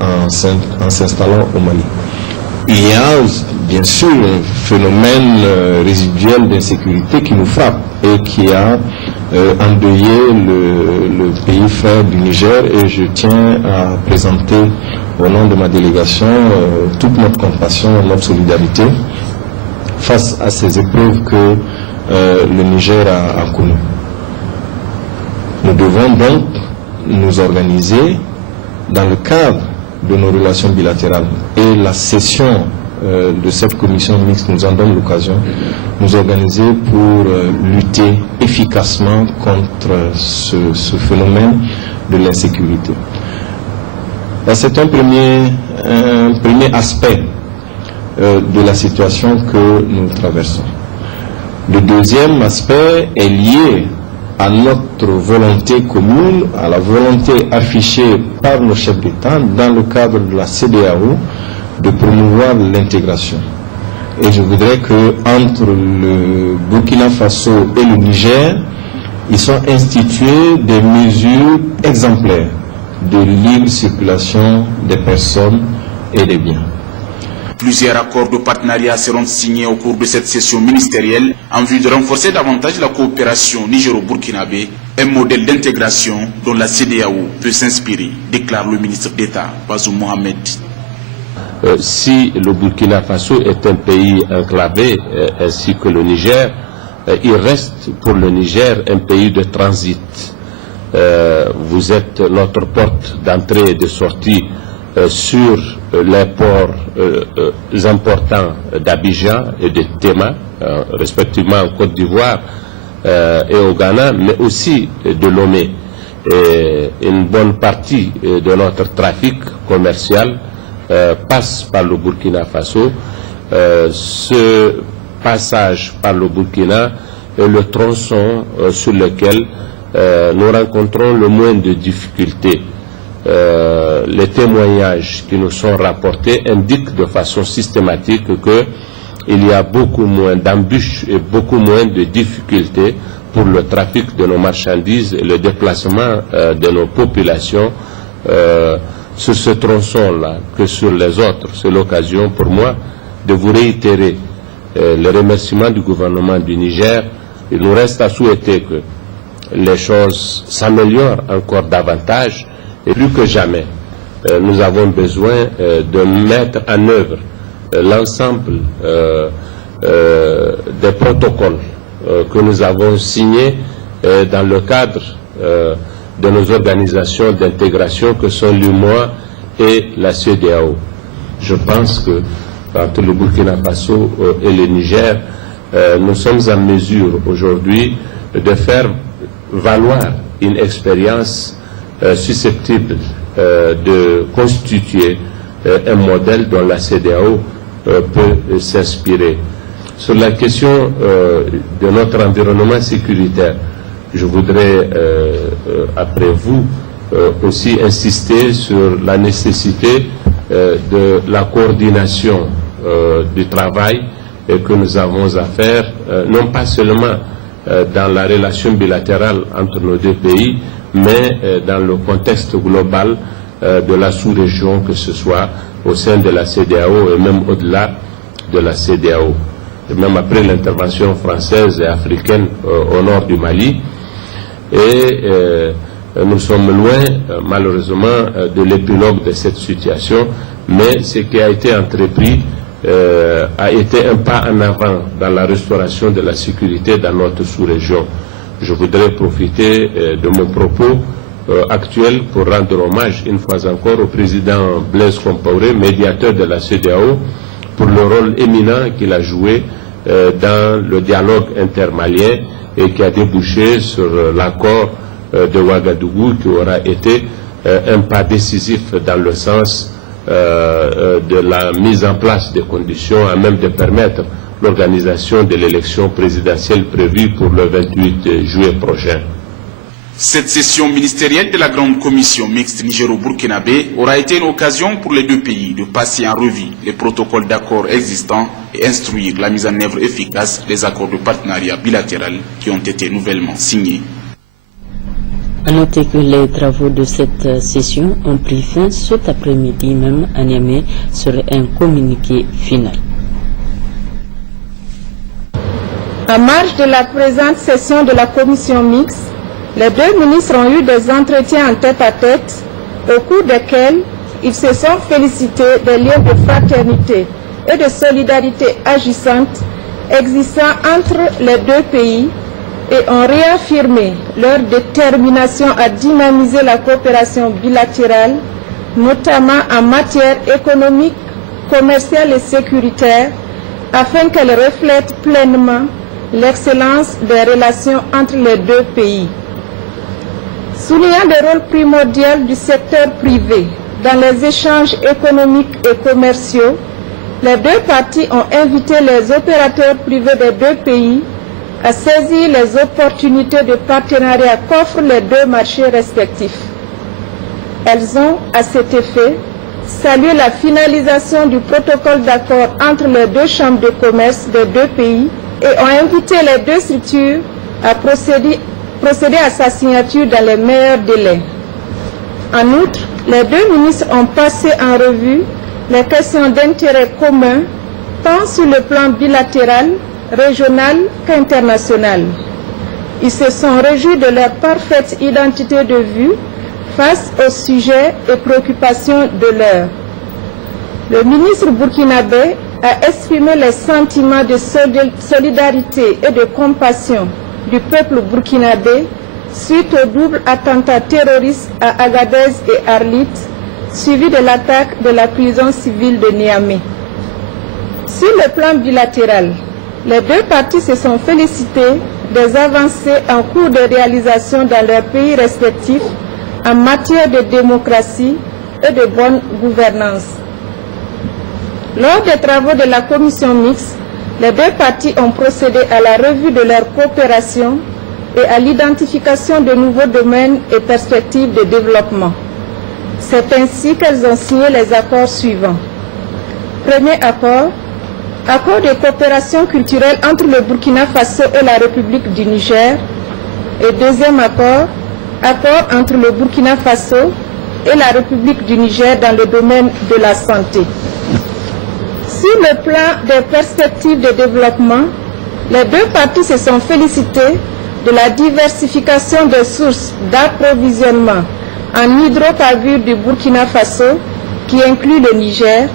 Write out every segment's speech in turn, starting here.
en s'installant au Mali. Il y a bien sûr un phénomène résiduel d'insécurité qui nous frappe et qui a endeuillé le pays frère du Niger, et je tiens à présenter au nom de ma délégation toute notre compassion, notre solidarité face à ces épreuves que le Niger a connues. Nous devons donc nous organiser dans le cadre de nos relations bilatérales, et la session de cette commission mixte nous en donne l'occasion, nous organiser pour lutter efficacement contre ce phénomène de l'insécurité. C'est un premier aspect de la situation que nous traversons. Le deuxième aspect est lié à notre volonté commune, à la volonté affichée par nos chefs d'État dans le cadre de la CEDEAO de promouvoir l'intégration. Et je voudrais que entre le Burkina Faso et le Niger, ils sont institués des mesures exemplaires de libre circulation des personnes et des biens. Plusieurs accords de partenariat seront signés au cours de cette session ministérielle en vue de renforcer davantage la coopération nigéro-burkinabé, un modèle d'intégration dont la CEDEAO peut s'inspirer, déclare le ministre d'État Bazoum Mohamed. Si le Burkina Faso est un pays enclavé, ainsi que le Niger, il reste pour le Niger un pays de transit. Vous êtes notre porte d'entrée et de sortie sur les ports importants d'Abidjan et de Tema, respectivement en Côte d'Ivoire et au Ghana, mais aussi de Lomé. Et une bonne partie de notre trafic commercial passe par le Burkina Faso. Ce passage par le Burkina est le tronçon sur lequel nous rencontrons le moins de difficultés. Les témoignages qui nous sont rapportés indiquent de façon systématique qu'il y a beaucoup moins d'embûches et beaucoup moins de difficultés pour le trafic de nos marchandises et le déplacement de nos populations sur ce tronçon-là que sur les autres. C'est l'occasion pour moi de vous réitérer le remerciement du gouvernement du Niger. Il nous reste à souhaiter que les choses s'améliorent encore davantage. Et plus que jamais, nous avons besoin de mettre en œuvre l'ensemble des protocoles que nous avons signés dans le cadre de nos organisations d'intégration que sont l'UMOA et la CEDEAO. Je pense que entre le Burkina Faso et le Niger, nous sommes en mesure aujourd'hui de faire valoir une expérience susceptible de constituer un modèle dont la CEDEAO peut s'inspirer. Sur la question de notre environnement sécuritaire, je voudrais, après vous, aussi insister sur la nécessité de la coordination du travail que nous avons à faire, non pas seulement dans la relation bilatérale entre nos deux pays, mais dans le contexte global de la sous-région, que ce soit au sein de la CEDEAO et même au-delà de la CEDEAO. Et même après l'intervention française et africaine au nord du Mali. Et nous sommes loin, malheureusement, de l'épilogue de cette situation, mais ce qui a été entrepris a été un pas en avant dans la restauration de la sécurité dans notre sous-région. Je voudrais profiter de mon propos actuel pour rendre hommage une fois encore au président Blaise Compaoré, médiateur de la CEDEAO, pour le rôle éminent qu'il a joué dans le dialogue intermalien et qui a débouché sur l'accord de Ouagadougou, qui aura été un pas décisif dans le sens de la mise en place des conditions à même de permettre l'organisation de l'élection présidentielle prévue pour le 28 juillet prochain. Cette session ministérielle de la Grande Commission mixte nigéro-burkinabé aura été une occasion pour les deux pays de passer en revue les protocoles d'accord existants et instruire la mise en œuvre efficace des accords de partenariat bilatéral qui ont été nouvellement signés. À noter que les travaux de cette session ont pris fin cet après-midi même à Niamey sur un communiqué final. En marge de la présente session de la commission mixte, les deux ministres ont eu des entretiens en tête-à-tête, au cours desquels ils se sont félicités des liens de fraternité et de solidarité agissantes existant entre les deux pays et ont réaffirmé leur détermination à dynamiser la coopération bilatérale, notamment en matière économique, commerciale et sécuritaire, afin qu'elle reflète pleinement l'excellence des relations entre les deux pays. Soulignant le rôle primordial du secteur privé dans les échanges économiques et commerciaux, les deux parties ont invité les opérateurs privés des deux pays à saisir les opportunités de partenariat qu'offrent les deux marchés respectifs. Elles ont, à cet effet, salué la finalisation du protocole d'accord entre les deux chambres de commerce des deux pays et ont invité les deux structures à procéder à sa signature dans les meilleurs délais. En outre, les deux ministres ont passé en revue les questions d'intérêt commun, tant sur le plan bilatéral, régional qu'international. Ils se sont réjouis de leur parfaite identité de vue face aux sujets et préoccupations de l'heure. Le ministre burkinabé a exprimé les sentiments de solidarité et de compassion du peuple burkinabé suite au double attentat terroriste à Agadez et Arlit, suivi de l'attaque de la prison civile de Niamey. Sur le plan bilatéral, les deux parties se sont félicitées des avancées en cours de réalisation dans leurs pays respectifs en matière de démocratie et de bonne gouvernance. Lors des travaux de la commission mixte, les deux parties ont procédé à la revue de leur coopération et à l'identification de nouveaux domaines et perspectives de développement. C'est ainsi qu'elles ont signé les accords suivants. Premier accord, accord de coopération culturelle entre le Burkina Faso et la République du Niger. Et deuxième accord, accord entre le Burkina Faso et la République du Niger dans le domaine de la santé. Sur le plan des perspectives de développement, les deux parties se sont félicitées de la diversification des sources d'approvisionnement en hydrocarbures du Burkina Faso, qui inclut le Niger.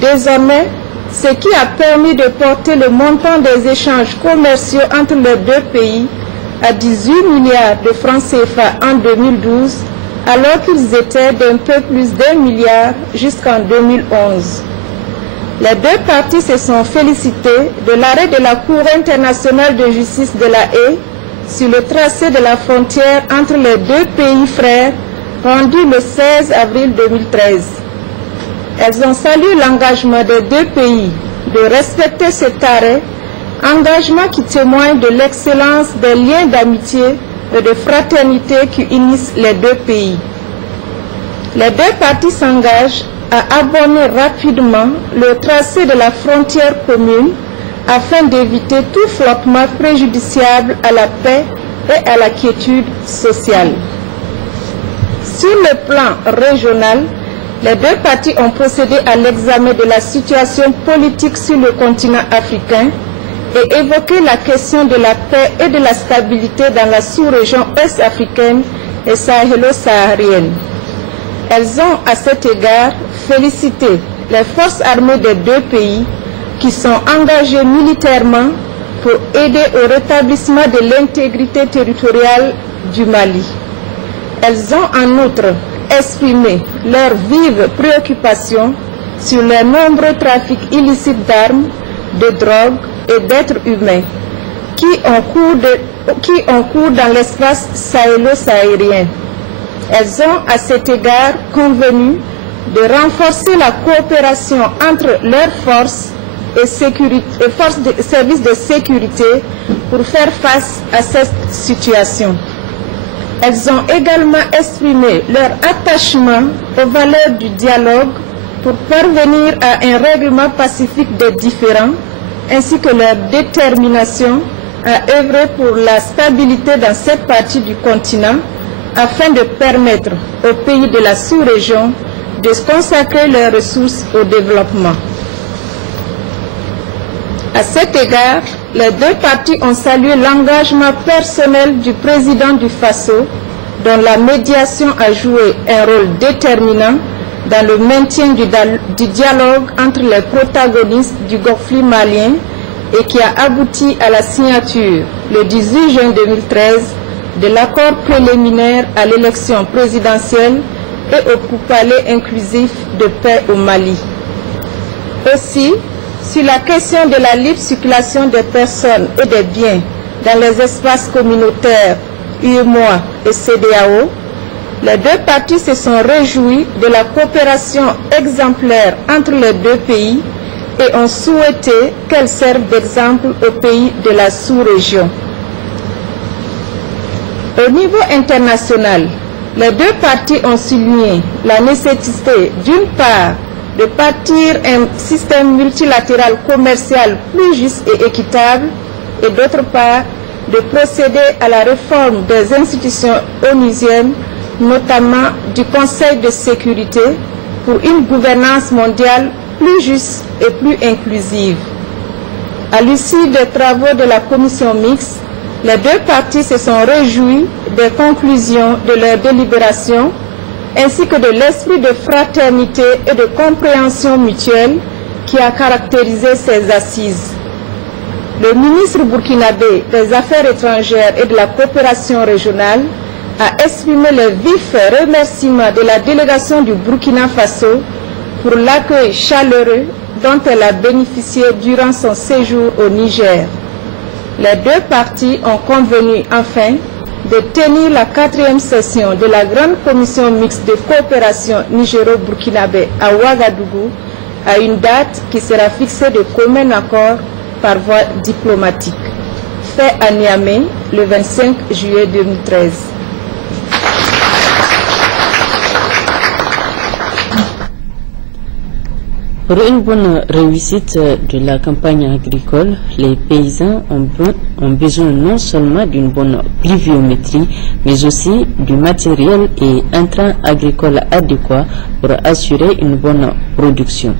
Désormais, ce qui a permis de porter le montant des échanges commerciaux entre les deux pays à 18 milliards de francs CFA en 2012, alors qu'ils étaient d'un peu plus d'1 milliard jusqu'en 2011. Les deux parties se sont félicitées de l'arrêt de la Cour internationale de justice de la Haye sur le tracé de la frontière entre les deux pays frères, rendu le 16 avril 2013. Elles ont salué l'engagement des deux pays de respecter cet arrêt, engagement qui témoigne de l'excellence des liens d'amitié et de fraternité qui unissent les deux pays. Les deux parties s'engagent à abonner rapidement le tracé de la frontière commune afin d'éviter tout flottement préjudiciable à la paix et à la quiétude sociale. Sur le plan régional, les deux parties ont procédé à l'examen de la situation politique sur le continent africain et évoqué la question de la paix et de la stabilité dans la sous-région ouest-africaine et sahélo-saharienne. Elles ont à cet égard félicité les forces armées des deux pays qui sont engagées militairement pour aider au rétablissement de l'intégrité territoriale du Mali. Elles ont en outre exprimé leur vive préoccupation sur les nombreux trafics illicites d'armes, de drogue et d'êtres humains qui ont cours dans l'espace sahélo-sahérien. Elles ont à cet égard convenu de renforcer la coopération entre leurs forces et services de sécurité pour faire face à cette situation. Elles ont également exprimé leur attachement aux valeurs du dialogue pour parvenir à un règlement pacifique des différends, ainsi que leur détermination à œuvrer pour la stabilité dans cette partie du continent, afin de permettre aux pays de la sous-région de consacrer leurs ressources au développement. À cet égard, les deux parties ont salué l'engagement personnel du président du Faso, dont la médiation a joué un rôle déterminant dans le maintien du dialogue entre les protagonistes du conflit malien et qui a abouti à la signature le 18 juin 2013 de l'accord préliminaire à l'élection présidentielle et au pourparlers inclusif de paix au Mali. Aussi, sur la question de la libre circulation des personnes et des biens dans les espaces communautaires UEMOA et CEDEAO, les deux parties se sont réjouies de la coopération exemplaire entre les deux pays et ont souhaité qu'elle serve d'exemple aux pays de la sous-région. Au niveau international, les deux parties ont souligné la nécessité, d'une part, de bâtir un système multilatéral commercial plus juste et équitable, et d'autre part, de procéder à la réforme des institutions onusiennes, notamment du Conseil de sécurité, pour une gouvernance mondiale plus juste et plus inclusive. À l'issue des travaux de la commission mixte, les deux parties se sont réjouies des conclusions de leur délibération ainsi que de l'esprit de fraternité et de compréhension mutuelle qui a caractérisé ces assises. Le ministre burkinabé des Affaires étrangères et de la coopération régionale a exprimé les vifs remerciements de la délégation du Burkina Faso pour l'accueil chaleureux dont elle a bénéficié durant son séjour au Niger. Les deux parties ont convenu enfin de tenir la 4e session de la Grande Commission mixte de coopération nigéro-burkinabé à Ouagadougou à une date qui sera fixée de commun accord par voie diplomatique. Fait à Niamey le 25 juillet 2013. Pour une bonne réussite de la campagne agricole, les paysans ont besoin non seulement d'une bonne pluviométrie, mais aussi du matériel et intrants agricoles adéquats pour assurer une bonne production.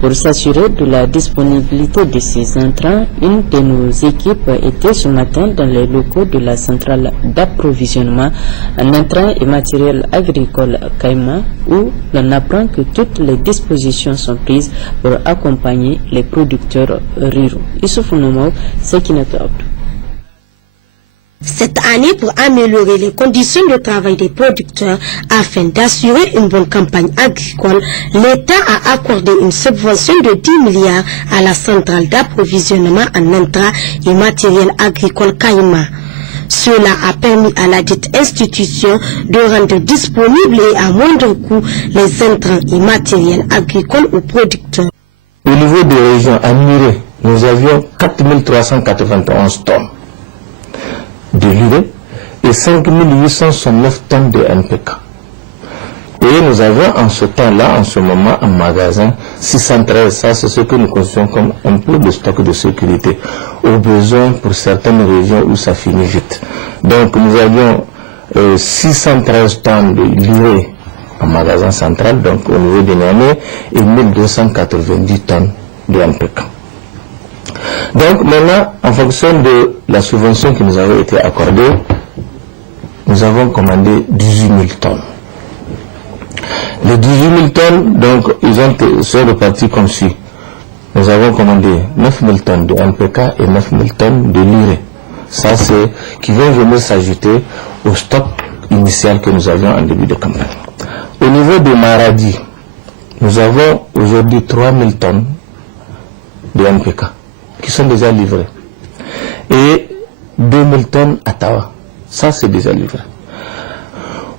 Pour s'assurer de la disponibilité de ces intrants, une de nos équipes était ce matin dans les locaux de la centrale d'approvisionnement en intrants et matériel agricole Caïma, où l'on apprend que toutes les dispositions sont prises pour accompagner les producteurs ruraux. Issoufou Nomo, Sekinata Abdou. Cette année, pour améliorer les conditions de travail des producteurs afin d'assurer une bonne campagne agricole, l'État a accordé une subvention de 10 milliards à la centrale d'approvisionnement en intrants et matériel agricole Caïma. Cela a permis à la dite institution de rendre disponibles et à moindre coût les intrants et matériel agricole aux producteurs. Au niveau des régions admirées, nous avions 4391 tonnes de l'urée et 5869 tonnes de NPK. Et nous avons en ce temps-là, en ce moment, en magasin, 613. Ça, c'est ce que nous considérons comme un peu de stock de sécurité, au besoin pour certaines régions où ça finit vite. Donc, nous avions 613 tonnes de l'urée en magasin central, donc au niveau de Niamey, et 1290 tonnes de NPK. Donc maintenant, en fonction de la subvention qui nous avait été accordée, nous avons commandé 18 000 tonnes. Les 18 000 tonnes, donc, ils sont repartis comme suit. Nous avons commandé 9 000 tonnes de NPK et 9 000 tonnes de l'urée. Ça, c'est qui vont venir s'ajouter au stock initial que nous avions en début de campagne. Au niveau de Maradi, nous avons aujourd'hui 3 000 tonnes de NPK qui sont déjà livrés. Et 2000 tonnes à Tawa. Ça, c'est déjà livré.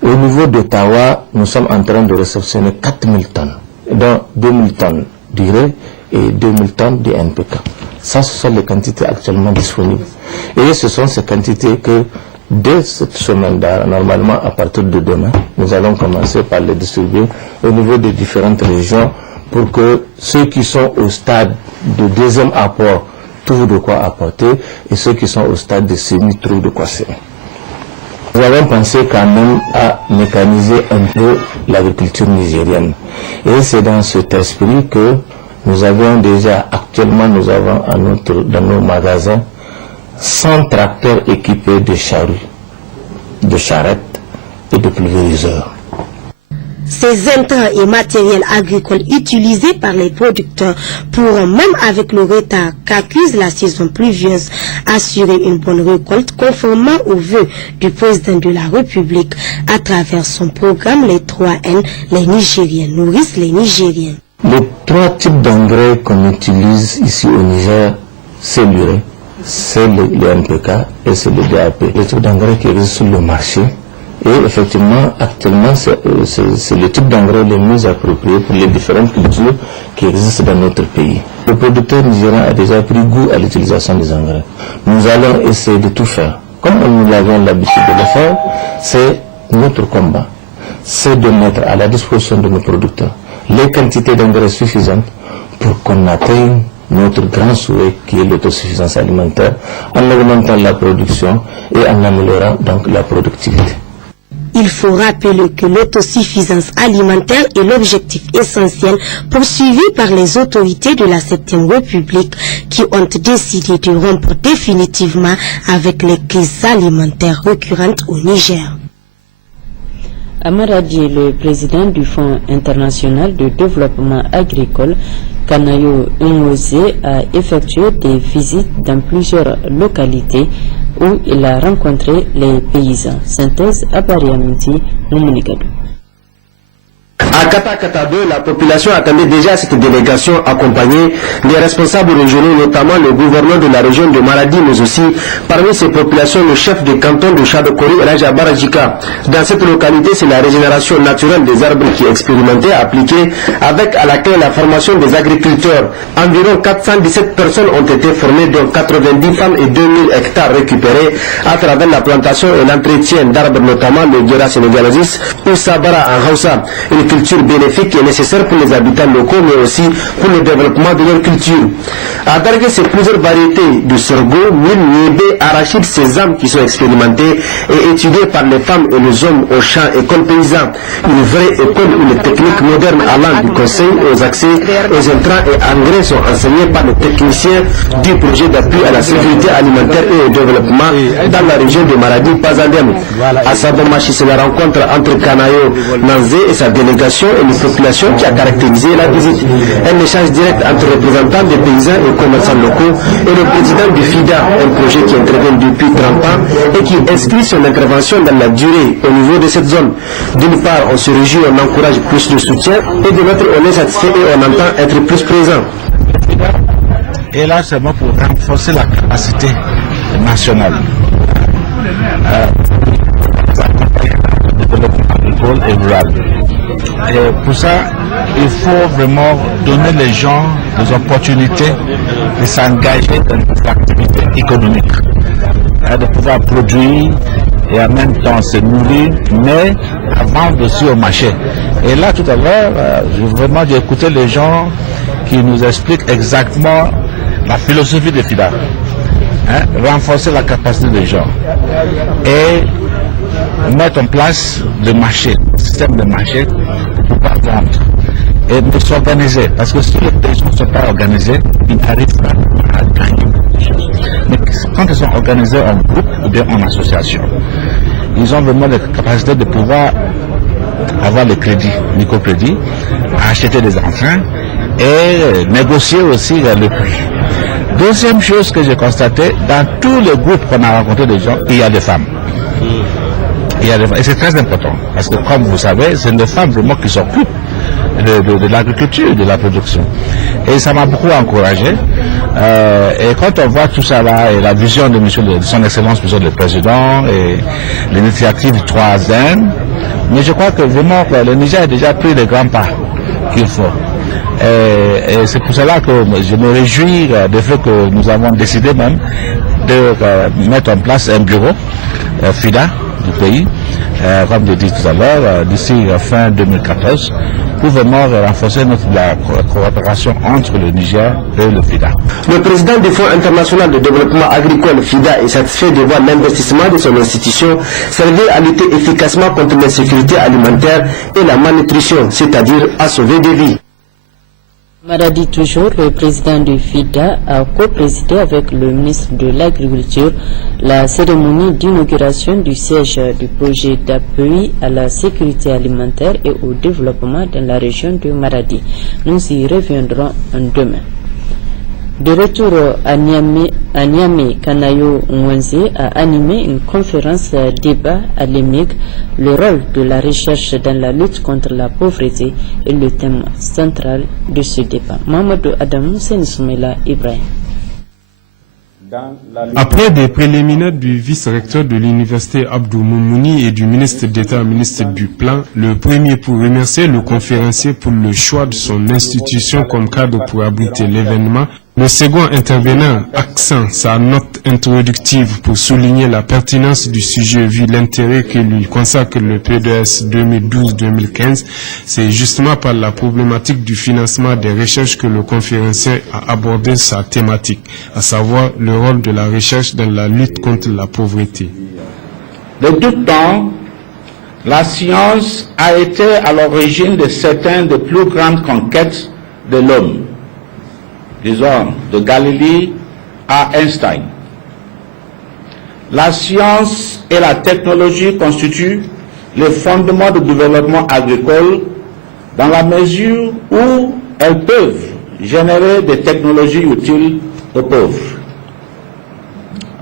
Au niveau de Tawa, nous sommes en train de réceptionner 4000 tonnes. Donc, 2000 tonnes d'urée et 2000 tonnes de NPK. Ça, ce sont les quantités actuellement disponibles. Et ce sont ces quantités que, dès cette semaine, normalement, à partir de demain, nous allons commencer par les distribuer au niveau des différentes régions pour que ceux qui sont au stade de deuxième apport trouvent de quoi apporter et ceux qui sont au stade de semi trouvent de quoi semer. Nous avons pensé quand même à mécaniser un peu l'agriculture nigérienne. Et c'est dans cet esprit que nous avons déjà, actuellement, nous avons dans nos magasins 100 tracteurs équipés de charrues, de charrettes et de pulvériseurs. Ces intrants et matériels agricoles utilisés par les producteurs pourront, même avec le retard qu'accuse la saison pluvieuse, assurer une bonne récolte conformément aux vœux du président de la République à travers son programme Les 3N, les Nigériens nourrissent les Nigériens. Les 3 types d'engrais qu'on utilise ici au Niger, c'est l'urée, c'est le NPK et c'est le DAP. Les types d'engrais qui existent sur le marché. Et effectivement, actuellement, c'est le type d'engrais le mieux approprié pour les différentes cultures qui existent dans notre pays. Le producteur nigérien a déjà pris goût à l'utilisation des engrais. Nous allons essayer de tout faire. Comme nous avons l'habitude de le faire, c'est notre combat. C'est de mettre à la disposition de nos producteurs les quantités d'engrais suffisantes pour qu'on atteigne notre grand souhait qui est l'autosuffisance alimentaire en augmentant la production et en améliorant donc la productivité. Il faut rappeler que l'autosuffisance alimentaire est l'objectif essentiel poursuivi par les autorités de la 7e République qui ont décidé de rompre définitivement avec les crises alimentaires récurrentes au Niger. Amaradi, le président du Fonds international de développement agricole, Kanayo Nwose, a effectué des visites dans plusieurs localités où il a rencontré les paysans. Synthèse Abariaminti, Moumounigadou. À Kata 2, la population attendait déjà cette délégation accompagnée des responsables régionaux, notamment le gouverneur de la région de Maradi, mais aussi parmi ces populations le chef de canton de Chadokori, Raja Barajika. Dans cette localité, c'est la régénération naturelle des arbres qui est expérimentée, appliquée avec à laquelle la formation des agriculteurs. Environ 417 personnes ont été formées, dont 90 femmes et 2000 hectares récupérés à travers la plantation et l'entretien d'arbres, notamment le Guéra sénégalasis ou Sabara en Hausa. Une culture bénéfique et nécessaire pour les habitants locaux, mais aussi pour le développement de leur culture. À Dargué, c'est plusieurs variétés de sorgho, mil, niébé, arachide, sésame qui sont expérimentées et étudiées par les femmes et les hommes au champ école paysan. Une vraie école où les techniques modernes allant du conseil aux accès aux intrants et engrais sont enseignés par les techniciens du projet d'appui à la sécurité alimentaire et au développement dans la région de Maradi Pazadem. À Sabomachi, c'est la rencontre entre Kanayo Nanzé et sa délégation et les populations qui a caractérisé la visite. Un échange direct entre représentants des paysans et commerçants locaux et le président du FIDA, un projet qui intervient depuis 30 ans et qui inscrit son intervention dans la durée au niveau de cette zone. D'une part, on se réjouit, on encourage plus de soutien et de l'autre, on est satisfait et on entend être plus présent. Et là, c'est bon pour renforcer la capacité nationale. Développement agricole et rural. Et pour ça, il faut vraiment donner les gens des opportunités de s'engager dans des activités économiques, de pouvoir produire et en même temps se nourrir, mais à vendre aussi au marché. Et là, tout à l'heure, j'ai écouté les gens qui nous expliquent exactement la philosophie de FIDA. Renforcer la capacité des gens et mettre en place le marché, le système de marché pour pouvoir vendre et de s'organiser. Parce que si les gens ne sont pas organisés, ils n'arrivent pas à gagner beaucoup de choses. Mais quand ils sont organisés en groupe ou bien en association, ils ont vraiment la capacité de pouvoir avoir le crédit, microcrédit, acheter des emprunts et négocier aussi le prix. Deuxième chose que j'ai constaté, dans tous les groupes qu'on a rencontré des gens, il y a des femmes. Et c'est très important, parce que comme vous savez, c'est les femmes vraiment qui s'occupent de l'agriculture, de la production. Et ça m'a beaucoup encouragé. Et quand on voit tout ça là, et la vision de son Excellence, Monsieur le Président, et l'initiative 3N, mais je crois que vraiment le Niger a déjà pris les grands pas qu'il faut. Et c'est pour cela que je me réjouis du fait que nous avons décidé même de mettre en place un bureau FIDA du pays, comme je dis tout à l'heure, d'ici fin 2014, pour vraiment renforcer la coopération entre le Niger et le FIDA. Le président du Fonds international de développement agricole FIDA est satisfait de voir l'investissement de son institution servir à lutter efficacement contre l'insécurité alimentaire et la malnutrition, c'est-à-dire à sauver des vies. Maradi toujours, le président du FIDA a co-présidé avec le ministre de l'Agriculture la cérémonie d'inauguration du siège du projet d'appui à la sécurité alimentaire et au développement dans la région de Maradi. Nous y reviendrons demain. De retour à Niamey, Kanayo Mwanze a animé une conférence débat à l'EMIG, le rôle de la recherche dans la lutte contre la pauvreté est le thème central de ce débat. Mamadou Adamou Sensoumela Ibrahim. Après des préliminaires du vice-recteur de l'université Abdou Moumouni et du ministre d'État, ministre du Plan, le premier pour remercier le conférencier pour le choix de son institution comme cadre pour abriter l'événement, le second intervenant accent sa note introductive pour souligner la pertinence du sujet vu l'intérêt que lui consacre le PDS 2012-2015. C'est justement par la problématique du financement des recherches que le conférencier a abordé sa thématique, à savoir le rôle de la recherche dans la lutte contre la pauvreté. De tout temps, la science a été à l'origine de certaines des plus grandes conquêtes de l'homme. Disons, de Galilée à Einstein. La science et la technologie constituent le fondement du développement agricole dans la mesure où elles peuvent générer des technologies utiles aux pauvres.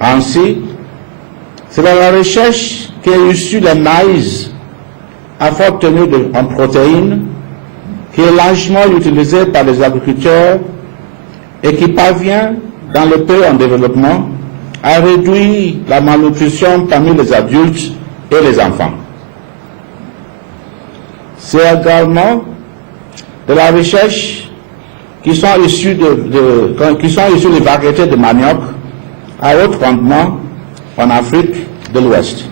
Ainsi, c'est dans la recherche qu'est issu le maïs à forte tenue en protéines, qui est largement utilisé par les agriculteurs et qui parvient, dans les pays en développement, à réduire la malnutrition parmi les adultes et les enfants. C'est également de la recherche qui sont issues des variétés de manioc à haut rendement en Afrique de l'Ouest.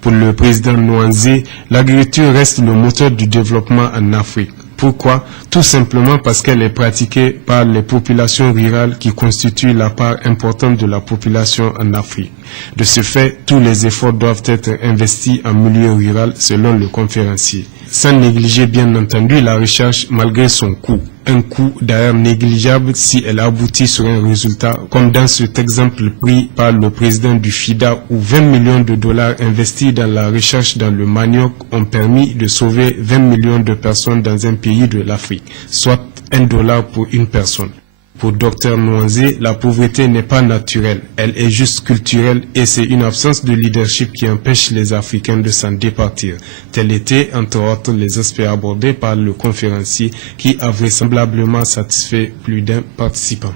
Pour le président Mwanze, l'agriculture reste le moteur du développement en Afrique. Pourquoi? Tout simplement parce qu'elle est pratiquée par les populations rurales qui constituent la part importante de la population en Afrique. De ce fait, tous les efforts doivent être investis en milieu rural selon le conférencier, sans négliger bien entendu la recherche malgré son coût. Un coût d'ailleurs négligeable si elle aboutit sur un résultat, comme dans cet exemple pris par le président du FIDA où 20 millions de dollars investis dans la recherche dans le manioc ont permis de sauver 20 millions de personnes dans un pays de l'Afrique, soit $1 pour une personne. Pour Dr Mwanze, la pauvreté n'est pas naturelle, elle est juste culturelle et c'est une absence de leadership qui empêche les Africains de s'en départir. Tels étaient, entre autres, les aspects abordés par le conférencier qui a vraisemblablement satisfait plus d'un participant.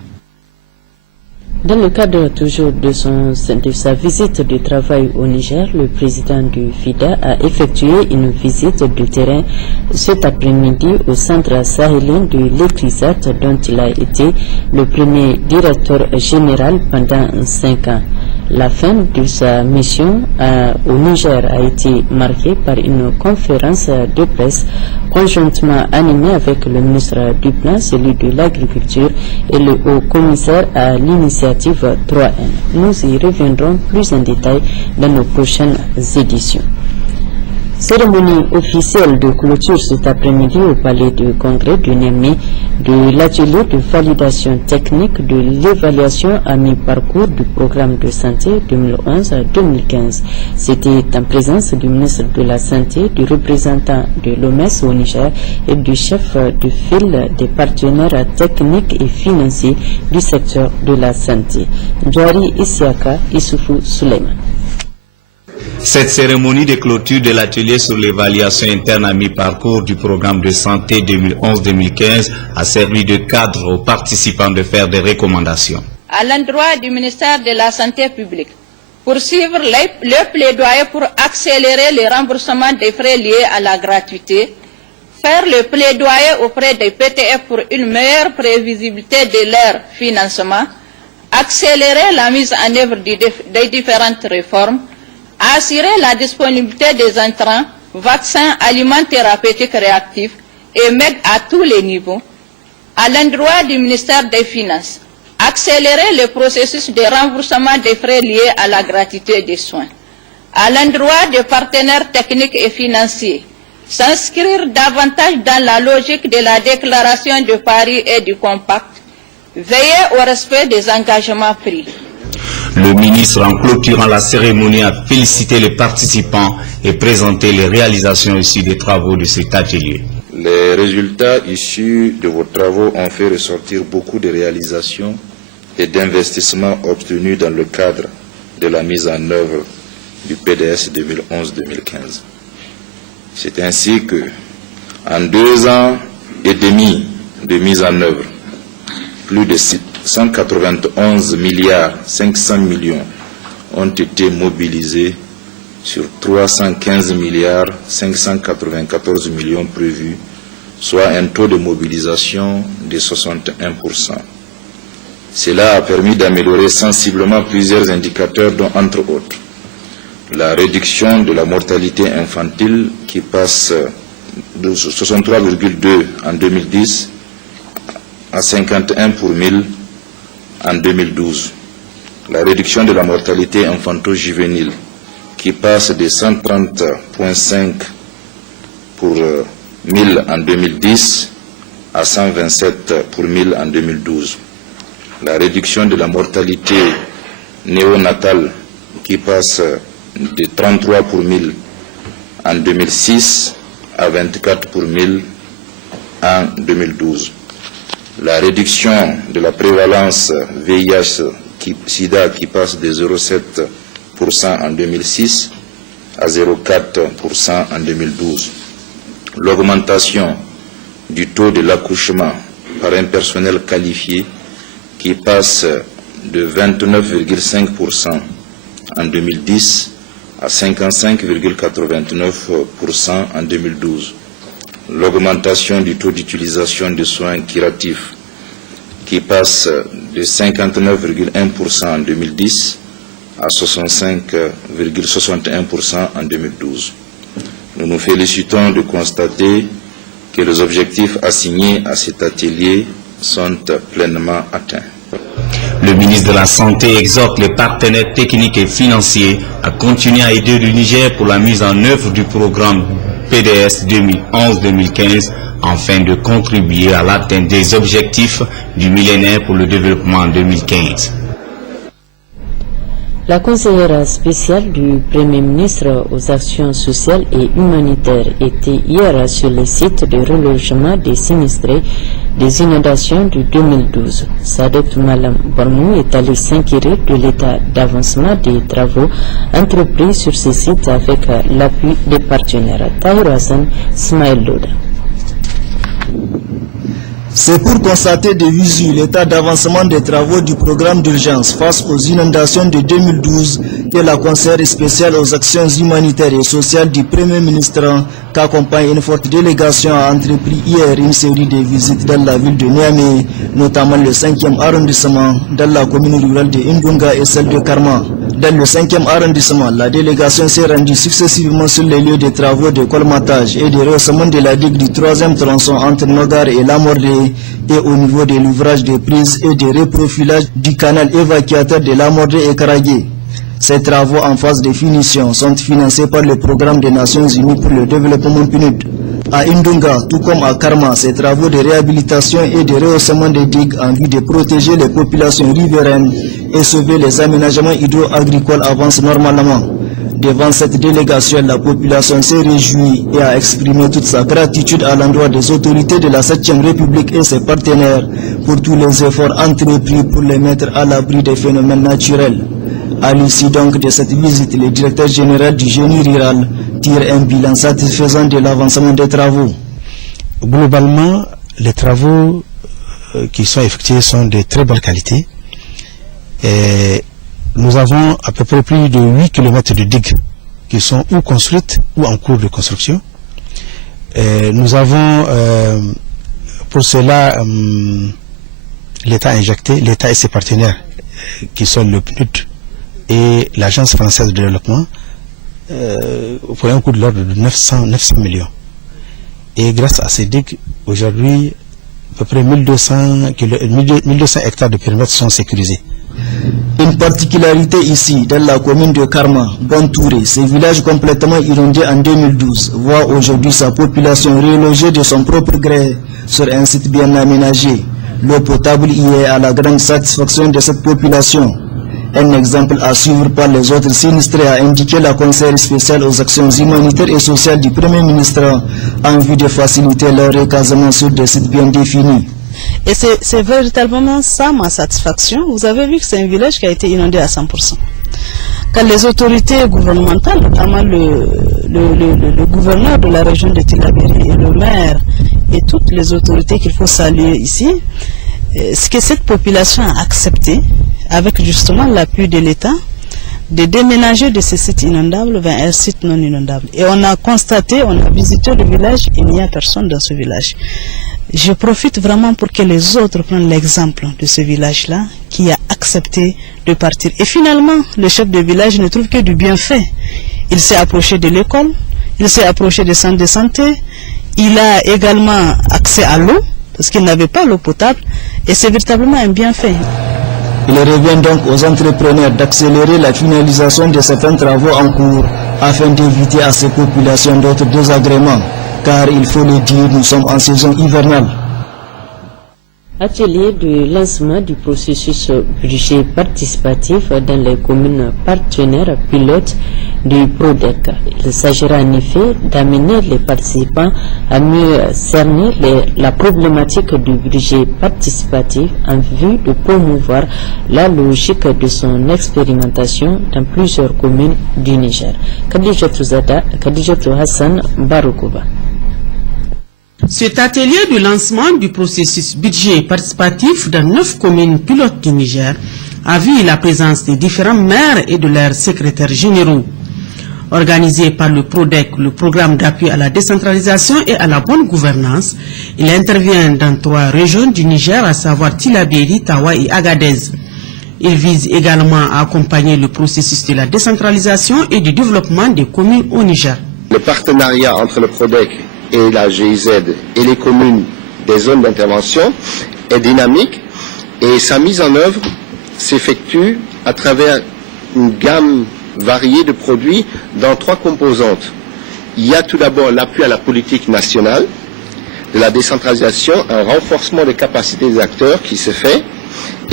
Dans le cadre toujours de sa visite de travail au Niger, le président du FIDA a effectué une visite de terrain cet après-midi au centre sahélien de l'Ecrisat dont il a été le premier directeur général pendant 5 ans. La fin de sa mission au Niger a été marquée par une conférence de presse conjointement animée avec le ministre du Plan, celui de l'Agriculture et le haut-commissaire à l'initiative 3N. Nous y reviendrons plus en détail dans nos prochaines éditions. Cérémonie officielle de clôture cet après-midi au palais de congrès de Niamey de l'atelier de validation technique de l'évaluation à mi-parcours du programme de santé 2011 à 2015. C'était en présence du ministre de la Santé, du représentant de l'OMS au Niger et du chef de file des partenaires techniques et financiers du secteur de la santé. Djari Isiaka Issoufou Suleiman. Cette cérémonie de clôture de l'atelier sur l'évaluation interne à mi-parcours du programme de santé 2011-2015 a servi de cadre aux participants de faire des recommandations. À l'endroit du ministère de la Santé publique, poursuivre le plaidoyer pour accélérer les remboursements des frais liés à la gratuité, faire le plaidoyer auprès des PTF pour une meilleure prévisibilité de leur financement, accélérer la mise en œuvre des différentes réformes, assurer la disponibilité des intrants, vaccins, aliments thérapeutiques réactifs et MED à tous les niveaux. À l'endroit du ministère des Finances, accélérer le processus de remboursement des frais liés à la gratuité des soins. À l'endroit des partenaires techniques et financiers, s'inscrire davantage dans la logique de la déclaration de Paris et du Compact, veiller au respect des engagements pris. Le ministre, en clôturant la cérémonie, a félicité les participants et présenté les réalisations issues des travaux de cet atelier. Les résultats issus de vos travaux ont fait ressortir beaucoup de réalisations et d'investissements obtenus dans le cadre de la mise en œuvre du PDS 2011-2015. C'est ainsi que, en 2 ans et demi de mise en œuvre, plus de 191 milliards 500 millions ont été mobilisés sur 315 milliards 594 millions prévus, soit un taux de mobilisation de 61%. Cela a permis d'améliorer sensiblement plusieurs indicateurs, dont entre autres la réduction de la mortalité infantile qui passe de 63,2 en 2010 à 51 pour 1000 en 2012. La réduction de la mortalité infanto-juvénile qui passe de 130,5 pour 1000 en 2010 à 127 pour 1000 en 2012. La réduction de la mortalité néonatale qui passe de 33 pour 1000 en 2006 à 24 pour 1000 en 2012. La réduction de la prévalence VIH-Sida qui passe de 0,7% en 2006 à 0,4% en 2012. L'augmentation du taux de l'accouchement par un personnel qualifié qui passe de 29,5% en 2010 à 55,89% en 2012. L'augmentation du taux d'utilisation de soins curatifs qui passe de 59,1% en 2010 à 65,61% en 2012. Nous nous félicitons de constater que les objectifs assignés à cet atelier sont pleinement atteints. Le ministre de la Santé exhorte les partenaires techniques et financiers à continuer à aider le Niger pour la mise en œuvre du programme PDS 2011-2015 afin de contribuer à l'atteinte des objectifs du millénaire pour le développement en 2015. La conseillère spéciale du Premier ministre aux actions sociales et humanitaires était hier sur le site de relogement des sinistrés des inondations de 2012. Sadet Malam Barmou est allé s'inquiéter de l'état d'avancement des travaux entrepris sur ce site avec l'appui des partenaires. Tahir Hassan, Smaïl Loda. C'est pour constater de visu l'état d'avancement des travaux du programme d'urgence face aux inondations de 2012 que la conseillère spéciale aux actions humanitaires et sociales du Premier ministre, qu'accompagne une forte délégation, a entrepris hier une série de visites dans la ville de Niamey, notamment le 5e arrondissement, dans la commune rurale de Indunga et celle de Karma. Dans le 5e arrondissement, la délégation s'est rendue successivement sur les lieux de travaux de colmatage et de rehaussement de la digue du 3e tronçon entre Nogar et Lamordé, et au niveau de l'ouvrage de prise et de reprofilage du canal évacuateur de Lamordé et Karagé. Ces travaux en phase de finition sont financés par le programme des Nations Unies pour le développement PNUD. À Indunga, tout comme à Karma, ces travaux de réhabilitation et de rehaussement des digues en vue de protéger les populations riveraines et sauver les aménagements hydro-agricoles avancent normalement. Devant cette délégation, la population s'est réjouie et a exprimé toute sa gratitude à l'endroit des autorités de la 7e République et ses partenaires pour tous les efforts entrepris pour les mettre à l'abri des phénomènes naturels. À l'issue donc de cette visite, le directeur général du génie rural tire un bilan satisfaisant de l'avancement des travaux. Globalement, les travaux qui sont effectués sont de très bonne qualité. Et nous avons à peu près plus de 8 km de digues qui sont ou construites ou en cours de construction. Et nous avons pour cela l'État injecté, l'État et ses partenaires qui sont le PNUD et l'Agence française de développement pour un coût de l'ordre de 900 millions. Et grâce à ces digues, aujourd'hui, à peu près 1200 hectares de périmètre sont sécurisés. Une particularité ici, dans la commune de Karma, Bontouré, ce village complètement inondé en 2012, voit aujourd'hui sa population relogée de son propre gré sur un site bien aménagé. L'eau potable y est à la grande satisfaction de cette population. Un exemple à suivre par les autres sinistrés a indiqué la conseillère spéciale aux actions humanitaires et sociales du Premier ministre en vue de faciliter leur recasement sur des sites bien définis. Et c'est véritablement ça ma satisfaction. Vous avez vu que c'est un village qui a été inondé à 100%. Quand les autorités gouvernementales, notamment le gouverneur de la région de Tillabéri et le maire et toutes les autorités qu'il faut saluer ici, ce que cette population a accepté, avec justement l'appui de l'État, de déménager de ces sites inondables vers un site non inondable. Et on a constaté, on a visité le village, il n'y a personne dans ce village. Je profite vraiment pour que les autres prennent l'exemple de ce village-là qui a accepté de partir. Et finalement, le chef de village ne trouve que du bienfait. Il s'est approché de l'école, il s'est approché des centres de santé, il a également accès à l'eau, parce qu'il n'avait pas l'eau potable, et c'est véritablement un bienfait. Il revient donc aux entrepreneurs d'accélérer la finalisation de certains travaux en cours afin d'éviter à ces populations d'autres désagréments. Car il faut le dire, nous sommes en saison hivernale. Atelier de lancement du processus budget participatif dans les communes partenaires pilotes du PRODEC. Il s'agira en effet d'amener les participants à mieux cerner la problématique du budget participatif en vue de promouvoir la logique de son expérimentation dans plusieurs communes du Niger. Khadijatou Hassan Baroukouba. Cet atelier de lancement du processus budget participatif dans 9 communes pilotes du Niger a vu la présence des différents maires et de leurs secrétaires généraux. Organisé par le PRODEC, le programme d'appui à la décentralisation et à la bonne gouvernance, il intervient dans 3 régions du Niger, à savoir Tillabéri, Tawa et Agadez. Il vise également à accompagner le processus de la décentralisation et du développement des communes au Niger. Le partenariat entre le PRODEC et la GIZ et les communes des zones d'intervention est dynamique et sa mise en œuvre s'effectue à travers une gamme variée de produits dans 3 composantes. Il y a tout d'abord l'appui à la politique nationale de la décentralisation, un renforcement des capacités des acteurs qui se fait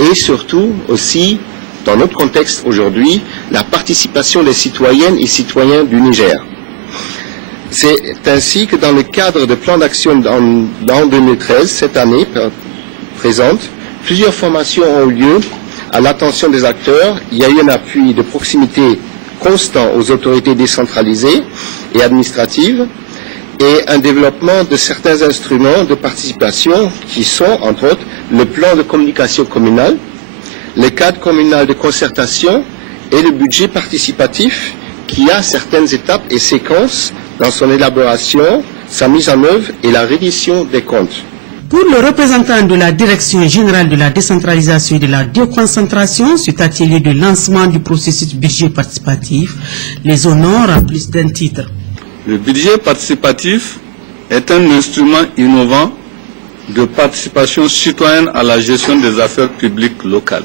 et surtout aussi, dans notre contexte aujourd'hui, la participation des citoyennes et citoyens du Niger. C'est ainsi que dans le cadre de plan d'action dans 2013, cette année présente, plusieurs formations ont eu lieu à l'attention des acteurs. Il y a eu un appui de proximité constant aux autorités décentralisées et administratives et un développement de certains instruments de participation qui sont, entre autres, le plan de communication communale, le cadre communal de concertation et le budget participatif qui a certaines étapes et séquences dans son élaboration, sa mise en œuvre et la reddition des comptes. Pour le représentant de la Direction générale de la décentralisation et de la déconcentration, cet atelier de lancement du processus budget participatif les honore à plus d'un titre. Le budget participatif est un instrument innovant de participation citoyenne à la gestion des affaires publiques locales.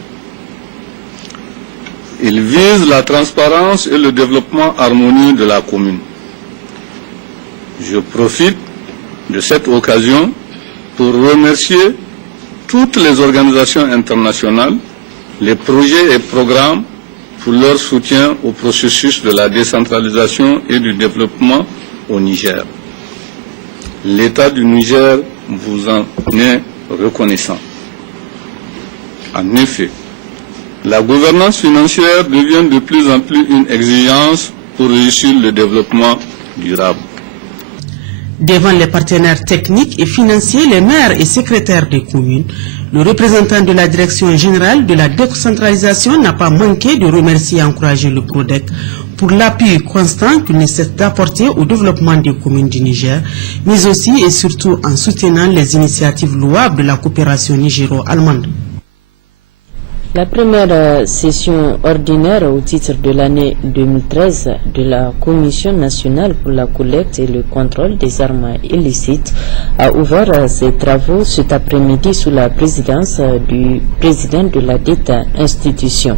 Il vise la transparence et le développement harmonieux de la commune. Je profite de cette occasion pour remercier toutes les organisations internationales, les projets et programmes pour leur soutien au processus de la décentralisation et du développement au Niger. L'État du Niger vous en est reconnaissant. En effet, la gouvernance financière devient de plus en plus une exigence pour réussir le développement durable. Devant les partenaires techniques et financiers, les maires et secrétaires des communes, le représentant de la Direction générale de la décentralisation n'a pas manqué de remercier et encourager le PRODEC pour l'appui constant qu'il nécessite d'apporter au développement des communes du Niger, mais aussi et surtout en soutenant les initiatives louables de la coopération nigéro-allemande. La première session ordinaire au titre de l'année 2013 de la Commission nationale pour la collecte et le contrôle des armes illicites a ouvert ses travaux cet après-midi sous la présidence du président de la dite institution.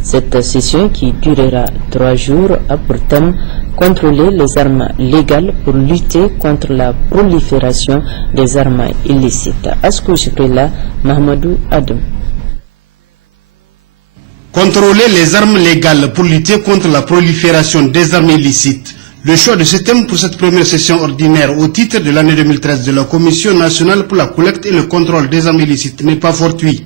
Cette session, qui durera 3 jours, a pour thème contrôler les armes légales pour lutter contre la prolifération des armes illicites. Askou Chiprela, Mahamadou Adam. Contrôler les armes légales pour lutter contre la prolifération des armes illicites. Le choix de ce thème pour cette première session ordinaire au titre de l'année 2013 de la Commission nationale pour la collecte et le contrôle des armes illicites n'est pas fortuit.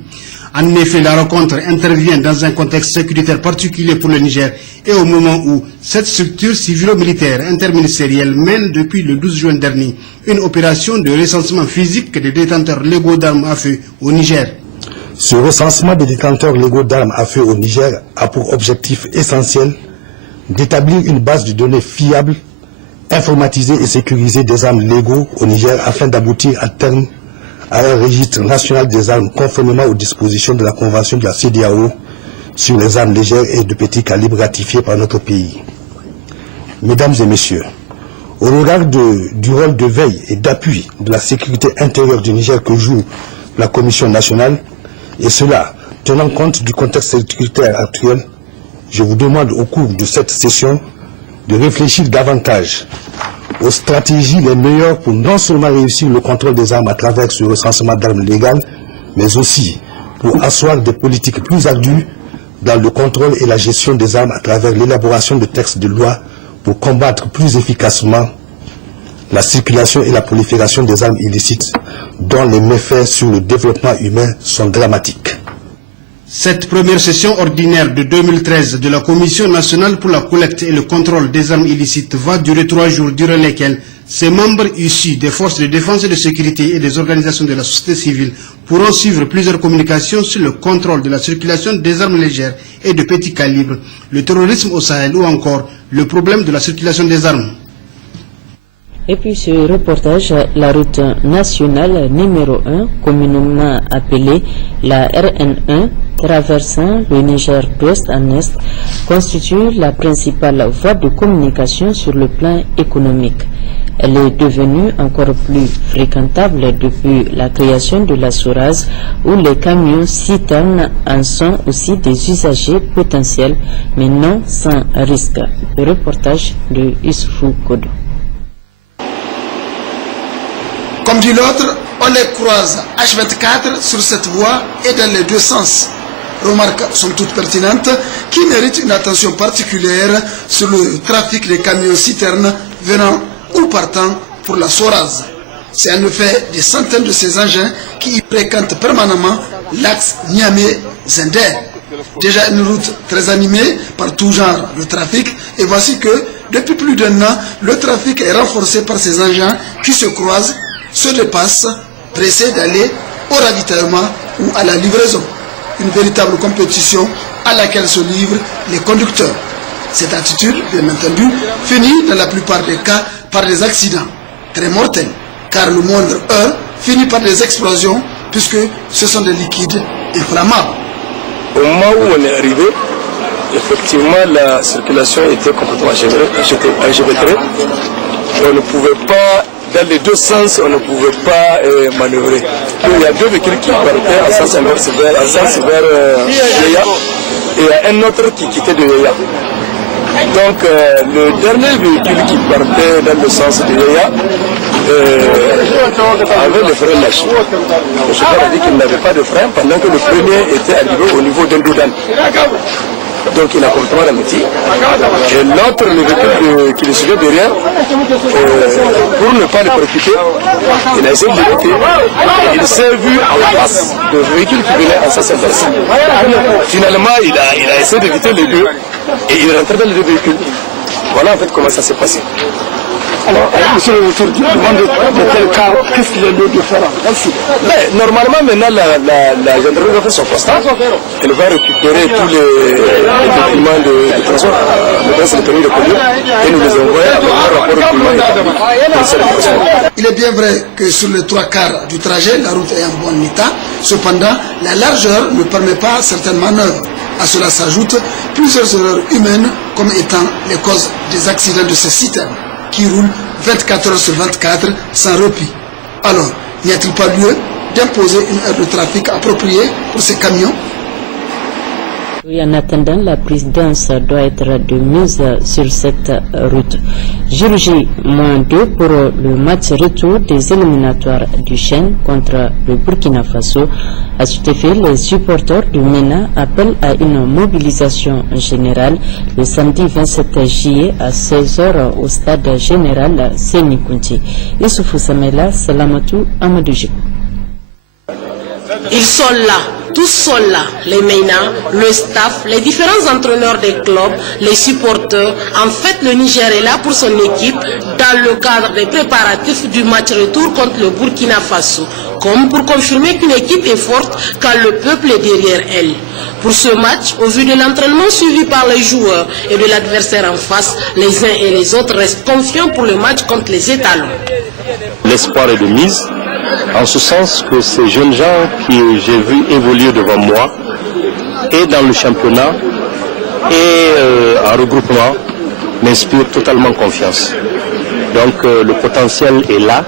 En effet, la rencontre intervient dans un contexte sécuritaire particulier pour le Niger et au moment où cette structure civilo-militaire interministérielle mène depuis le 12 juin dernier une opération de recensement physique des détenteurs légaux d'armes à feu au Niger. Ce recensement des détenteurs légaux d'armes à feu au Niger a pour objectif essentiel d'établir une base de données fiable, informatisée et sécurisée des armes légaux au Niger afin d'aboutir à terme à un registre national des armes conformément aux dispositions de la Convention de la CEDEAO sur les armes légères et de petit calibre ratifiée par notre pays. Mesdames et messieurs, au regard du rôle de veille et d'appui de la sécurité intérieure du Niger que joue la Commission nationale, et cela tenant compte du contexte sécuritaire actuel, je vous demande au cours de cette session de réfléchir davantage aux stratégies les meilleures pour non seulement réussir le contrôle des armes à travers ce recensement d'armes légales, mais aussi pour asseoir des politiques plus ardues dans le contrôle et la gestion des armes à travers l'élaboration de textes de loi pour combattre plus efficacement la circulation et la prolifération des armes illicites dont les méfaits sur le développement humain sont dramatiques. Cette première session ordinaire de 2013 de la Commission nationale pour la collecte et le contrôle des armes illicites va durer 3 jours durant lesquels ses membres issus des forces de défense et de sécurité et des organisations de la société civile pourront suivre plusieurs communications sur le contrôle de la circulation des armes légères et de petit calibre, le terrorisme au Sahel ou encore le problème de la circulation des armes. Et puis ce reportage, la route nationale numéro 1, communément appelée la RN1, traversant le Niger d'ouest en est, constitue la principale voie de communication sur le plan économique. Elle est devenue encore plus fréquentable depuis la création de la SORAS, où les camions citernes en sont aussi des usagers potentiels, mais non sans risque. Le reportage de Issoufou Kodo. Comme dit l'autre, on les croise H24 sur cette voie et dans les deux sens. Remarques sont toutes pertinentes qui méritent une attention particulière sur le trafic des camions citernes venant ou partant pour la SORAS. C'est en effet des centaines de ces engins qui y fréquentent permanemment l'axe Niamey-Zender. Déjà une route très animée par tout genre de trafic, et voici que depuis plus d'1 an, le trafic est renforcé par ces engins qui se croisent, se dépassent, pressés d'aller au ravitaillement ou à la livraison. Une véritable compétition à laquelle se livrent les conducteurs. Cette attitude, bien entendu, finit dans la plupart des cas par des accidents très mortels, car le moindre heure finit par des explosions puisque ce sont des liquides inflammables. Au moment où on est arrivé, effectivement la circulation était complètement enchevêtrée. On ne pouvait pas, dans les deux sens, on ne pouvait pas manœuvrer. Il y a 2 véhicules qui partaient en sens inverse vers Yaya, et il y a un autre qui quittait de Yaya. Donc le dernier véhicule qui partait dans le sens de Yaya avait le frein lâché. Le chauffeur a dit qu'il n'avait pas de frein pendant que le premier était arrivé au niveau d'un doudan. Donc il a complètement ralenti. Et l'autre, le véhicule qui le suivait derrière, pour ne pas le préoccuper, il a essayé de l'éviter. Il s'est vu en face de véhicule qui venait en sens inverse. Finalement, il a essayé d'éviter les deux et il est rentré dans les 2 véhicules. Voilà en fait comment ça s'est passé. Alors, monsieur le ministre, devant de tel cas, qu'est-ce qu'il est lieu de faire? Mais normalement, maintenant, la gendarmerie va faire son constat. Elle va récupérer tous les documents de transport, le permis de conduire, et nous les envoyer avec un rapport de document. Il est bien vrai que sur les 3/4 du trajet, la route est en bon état. Cependant, la largeur ne permet pas certaines manœuvres. À cela s'ajoutent plusieurs erreurs humaines comme étant les causes des accidents de ces citernes qui roulent 24 heures sur 24 sans repos. Alors, n'y a-t-il pas lieu d'imposer une heure de trafic appropriée pour ces camions? Oui, en attendant, la présidence doit être de mise sur cette route. J-2 pour le match retour des éliminatoires du Chêne contre le Burkina Faso. À cet effet, les supporters du MENA appellent à une mobilisation générale le samedi 27 juillet à 16h au stade général Séni Kounti. Issoufou Samela, Salamatou Amadouji. Ils sont là, tous sont là, les MENA, le staff, les différents entraîneurs des clubs, les supporters. En fait, le Niger est là pour son équipe dans le cadre des préparatifs du match retour contre le Burkina Faso, comme pour confirmer qu'une équipe est forte quand le peuple est derrière elle. Pour ce match, au vu de l'entraînement suivi par les joueurs et de l'adversaire en face, les uns et les autres restent confiants pour le match contre les étalons. L'espoir est de mise, en ce sens que ces jeunes gens que j'ai vus évoluer devant moi, et dans le championnat, et en regroupement, m'inspirent totalement confiance. Donc le potentiel est là.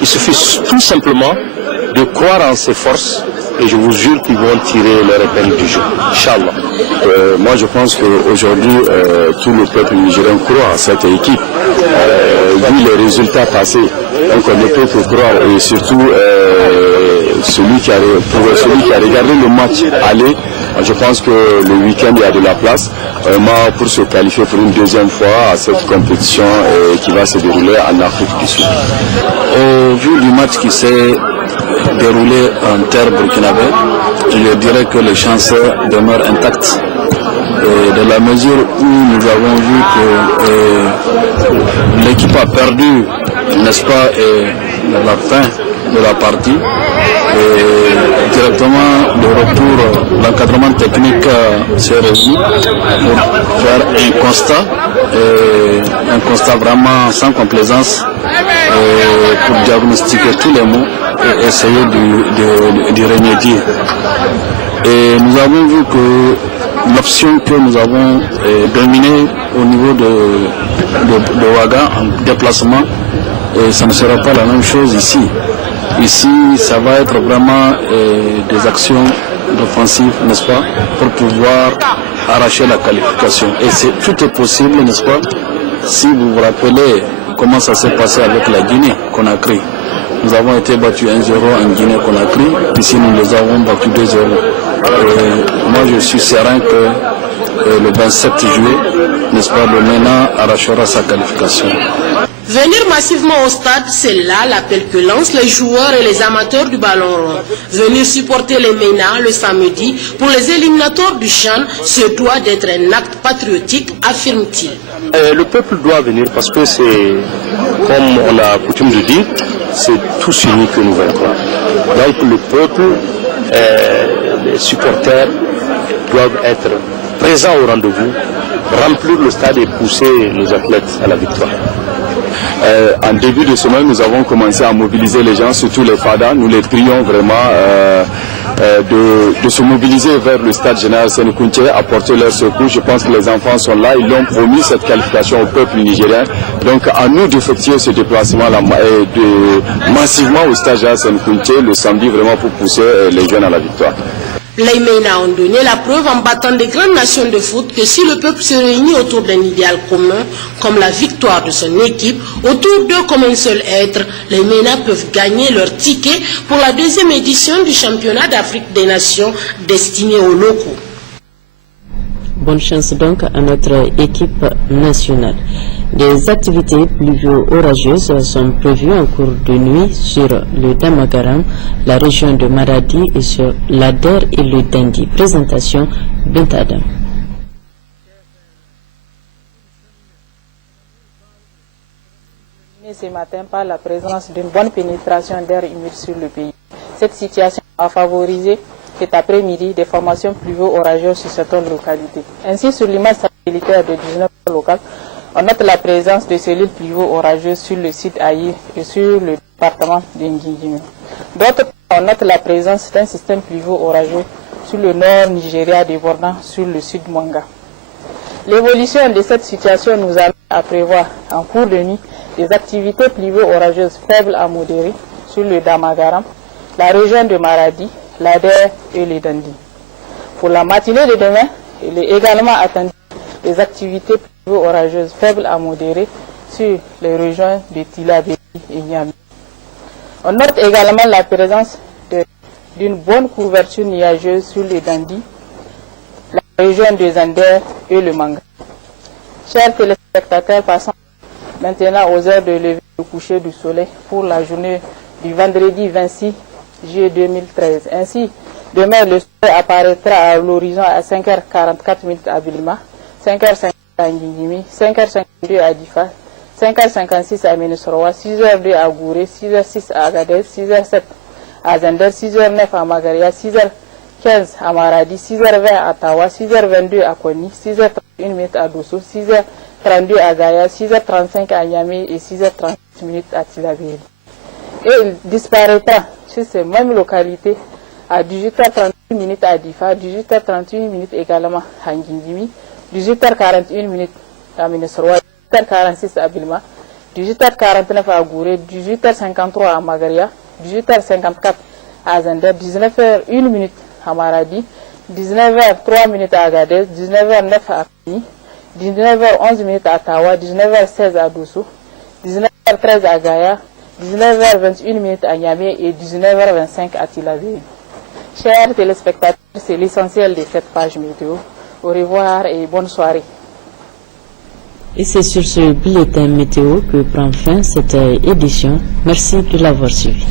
Il suffit tout simplement de croire en ses forces, et je vous jure qu'ils vont tirer leur épingle du jeu. Inch'Allah. Moi je pense qu'aujourd'hui tout le peuple nigérien croit à cette équipe. Vu les résultats passés, donc on ne peut que croire, et surtout celui qui a regardé le match aller, je pense que le week-end il y a de la place vraiment pour se qualifier pour une deuxième fois à cette compétition qui va se dérouler en Afrique du Sud. Au vu du match qui s'est déroulé en terre burkinabé, je dirais que les chances demeurent intactes. Dans la mesure où nous avons vu que l'équipe a perdu, n'est-ce pas, la fin de la partie, et directement le retour, l'encadrement technique s'est réuni pour faire un constat vraiment sans complaisance, pour diagnostiquer tous les maux et essayer d'y remédier. Et nous avons vu que l'option que nous avons dominée au niveau de Ouaga en déplacement, ça ne sera pas la même chose ici. Ici, ça va être vraiment des actions offensives, n'est-ce pas, pour pouvoir arracher la qualification. Et tout est possible, n'est-ce pas, si vous vous rappelez comment ça s'est passé avec la Guinée-Conakry. Nous avons été battus 1-0 en Guinée-Conakry, ici nous les avons battus 2-0. Moi je suis serein que le 27 juillet, n'est-ce pas, le MENA arrachera sa qualification. Venir massivement au stade, c'est là l'appel que lancent les joueurs et les amateurs du ballon rond. Venir supporter les MENA le samedi pour les éliminatoires du CHAN se doit d'être un acte patriotique, affirme-t-il. Le peuple doit venir parce que c'est, comme on a coutume de dire, c'est tous unis que nous vaincrons. Donc le peuple, les supporters doivent être présents au rendez-vous, remplir le stade et pousser nos athlètes à la victoire. En début de semaine, nous avons commencé à mobiliser les gens, surtout les FADA. Nous les prions vraiment de se mobiliser vers le stade général Séni Kounti, apporter leur secours. Je pense que les enfants sont là, ils ont promis cette qualification au peuple nigérien. Donc à nous d'effectuer ce déplacement massivement au stade général Séni Kounti le samedi, vraiment pour pousser les jeunes à la victoire. Les MENA ont donné la preuve en battant des grandes nations de foot que si le peuple se réunit autour d'un idéal commun, comme la victoire de son équipe, autour d'eux comme un seul être, les MENA peuvent gagner leur ticket pour la deuxième édition du championnat d'Afrique des Nations destiné aux locaux. Bonne chance donc à notre équipe nationale. Des activités pluvio-orageuses sont prévues en cours de nuit sur le Damagaram, la région de Maradi et sur l'Ader et le Dandi. Présentation Bentadam. ce matin par la présence d'une bonne pénétration d'air humide sur le pays. Cette situation a favorisé cet après-midi des formations pluvio-orageuses sur certaines localités. Ainsi, sur l'image satellitaire de 19 locales, on note la présence de cellules pluvio-orageuses sur le site Aïr et sur le département de Ngingimi. D'autre part, on note la présence d'un système pluvio-orageux sur le nord Nigeria débordant sur le sud Mwanga. L'évolution de cette situation nous amène à prévoir en cours de nuit des activités pluvio-orageuses faibles à modérées sur le Damagaram, la région de Maradi, l'Ader et les Dandi. Pour la matinée de demain, il est également attendu des activités pluvio-orageuses faibles à modérées sur les régions de Tilaberi et Niamey. On note également la présence d'une bonne couverture nuageuse sur les Dandi, la région de Zander et le Manga. Chers téléspectateurs, passons maintenant aux heures de lever et coucher du soleil pour la journée du vendredi 26 juillet 2013. Ainsi, demain, le soleil apparaîtra à l'horizon à 5h44 à Bilma, 5h50 à Ngingimi, 5h52 à Difa, 5h56 à Ménesoroa, 6h02 à Gouré, 6h06 à Agadez, 6h07 à Zender, 6h09 à Magaria, 6h15 à Maradi, 6h20 à Tawa, 6h22 à Koni, 6h31 à Dosso, 6h32 à Gaya, 6h35 à Niamey et 6h38 à Tilaberi. Et il disparaîtra sur ces mêmes localités à 18h38 à Difa, 18h38 également à Ngingimi, 18h41 à Ménesoroa, 18h46 à Bilma, 18h49 à Gouré, 18h53 à Magaria, 18h54 à Zender, 19h01 à Maradi, 19h03 à Agadez, 19h09 à Koni, 19h11 à Tawa, 19h16 à Dosso, 19h13 à Gaya, 19h21 à Niamey et 19h25 à Tilaberi. Chers téléspectateurs, c'est l'essentiel de cette page météo. Au revoir et bonne soirée. Et c'est sur ce bulletin météo que prend fin cette édition. Merci de l'avoir suivi.